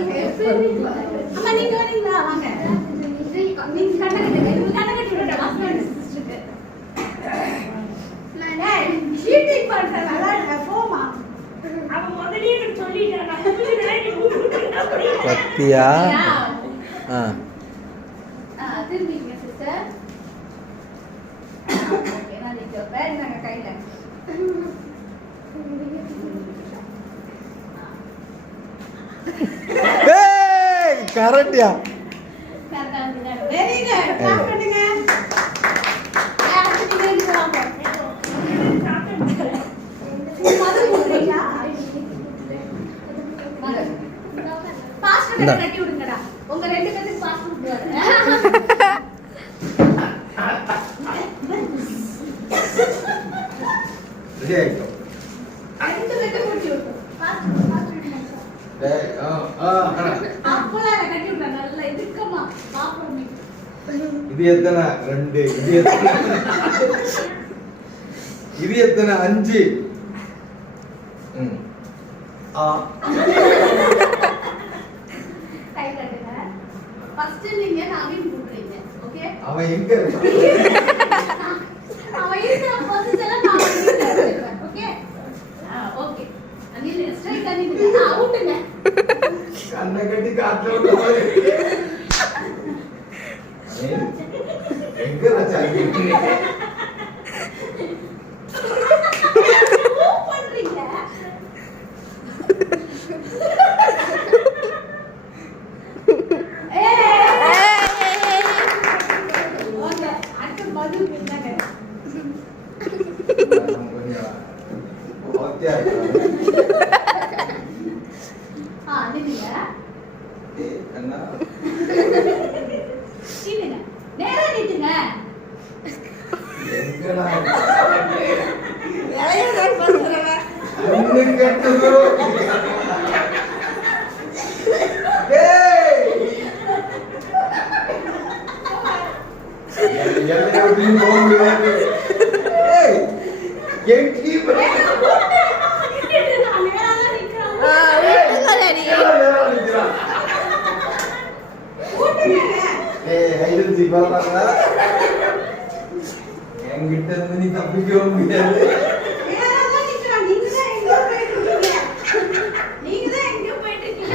அம்மா நீங்க வரீங்களா வாங்க நீங்க கண்ண கட்டுங்க இவங்க கண்ண கட்டி விடுங்க ஹஸ்பண்ட் சிஸ்டருக்கு நான் ஷீட்டிங் பண்றேன் நல்லா போமா அவ முதல்லயே எனக்கு சொல்லிட்டா நான் பத்தியா திரும்பிங்க சிஸ்டர் ஓகே நான் நீங்க பேர் நாங்க கையில ஏய் கரெக்ட்யா வெரி குட் கிளாப் பண்ணுங்க அடுத்து நீங்க வாங்க மது போறீங்களா வாங்க பாஸ்டர் கட்டி விடுங்கடா உங்க ரெண்டு பேருக்கு பாஸ்டர் விடுவாரு ரெடி ஆயிட்டோம் ரெண்டு பேருக்கு கட்டி விடுங்க பாஸ்டர் டேய் அப்பலாம் கட்டி விடுங்க நல்லா இதுக்கமா பாப்போம் இது எத்தனை 2 இது எத்தனை 5 கை கட்டுங்க ஃபர்ஸ்ட் நீங்க நவீன் கூப்பிடுறீங்க ஓகே அவன் எங்க இருக்கான் அவன் இருக்கிற பொசிஷன்ல நான் இருக்கேன் okay okay Anil straight Anil அவுட்ங்க கண்ணை கட்டி காத்துல விட்ட மாதிரி எங்க வச்சாங்க பண்றீங்க ஓகே அடுத்து மது என்னங்க ஓகே நில்லுங்க அண்ணா நில்லுங்க நேரா நில்லுங்க எங்கடா நிறைய பேர் பண்றீங்க அண்ணு கட்டுதோ டேய் எல்லைய விட்டு போக முடியாது டேய் என் கீப்பர் என்கிட்ட இருந்து நீ தப்பிக்கவும் முடியாது நீங்க தான் எங்க போயிட்டு இருக்கீங்க